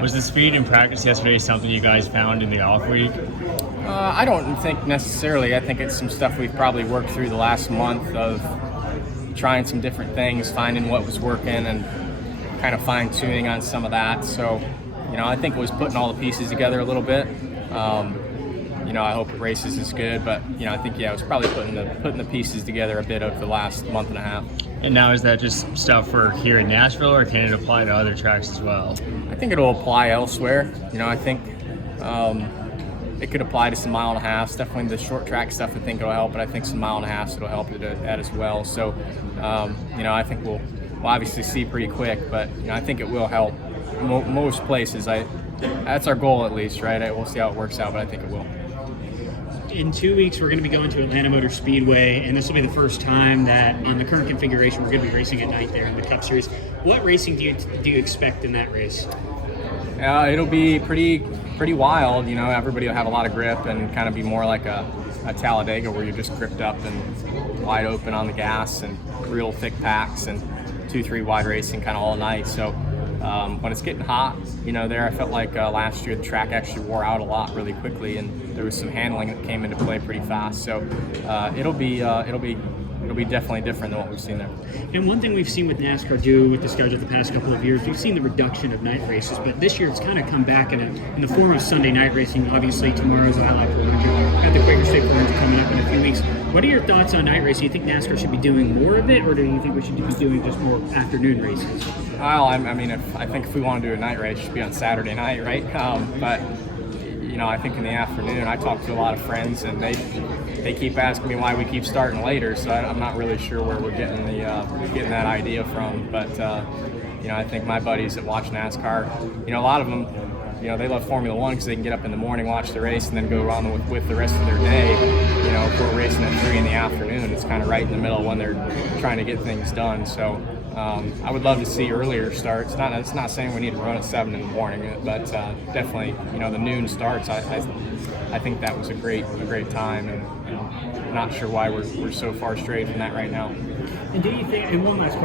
Was the speed in practice yesterday something you guys found in the off week? I don't think necessarily. I think it's some stuff we've probably worked through the last month of trying some different things, finding what was working, and kind of fine-tuning on some of that. So, I think it was putting all the pieces together a little bit. I hope it races is good, but I think it was probably putting the pieces together a bit of the last month and a half. And now is that just stuff for here in Nashville, or can it apply to other tracks as well? I think it'll apply elsewhere. I think it could apply to some mile and a halves. Definitely the short track stuff I think it'll help, but I think some mile and a halves it'll help it at as well. So, I think we'll obviously see pretty quick, but I think it will help most places. That's our goal at least, right? We'll see how it works out, but I think it will. In 2 weeks, we're going to be going to Atlanta Motor Speedway, and this will be the first time that on the current configuration we're going to be racing at night there in the Cup Series. What racing do you expect in that race? It'll be pretty wild. Everybody will have a lot of grip and kind of be more like a Talladega where you're just gripped up and wide open on the gas and real thick packs and 2-3 wide racing kind of all night. So when it's getting hot, there I felt like last year the track actually wore out a lot really quickly, and there was some handling that came into play pretty fast. So it'll be definitely different than what we've seen there. And one thing we've seen with NASCAR do with the schedule the past couple of years, we've seen the reduction of night races, but this year it's kind of come back in the form of Sunday night racing. Obviously tomorrow's a highlight for at the Quaker State Farms coming up in a few weeks. What are your thoughts on night racing? Do you think NASCAR should be doing more of it, or do you think we should be doing just more afternoon races? Well, I think if we want to do a night race, it should be on Saturday night, right? But I think in the afternoon, I talk to a lot of friends, and they keep asking me why we keep starting later. So I'm not really sure where we're getting that idea from. But I think my buddies that watch NASCAR, a lot of them, they love Formula One because they can get up in the morning, watch the race, and then go on with the rest of their day. If we're racing at 3 in the afternoon, it's kind of right in the middle when they're trying to get things done. So I would love to see earlier starts. It's not saying we need to run at 7 in the morning, but definitely, the noon starts. I think that was a great time, and not sure why we're so far straight from that right now. And do you think? And one last question.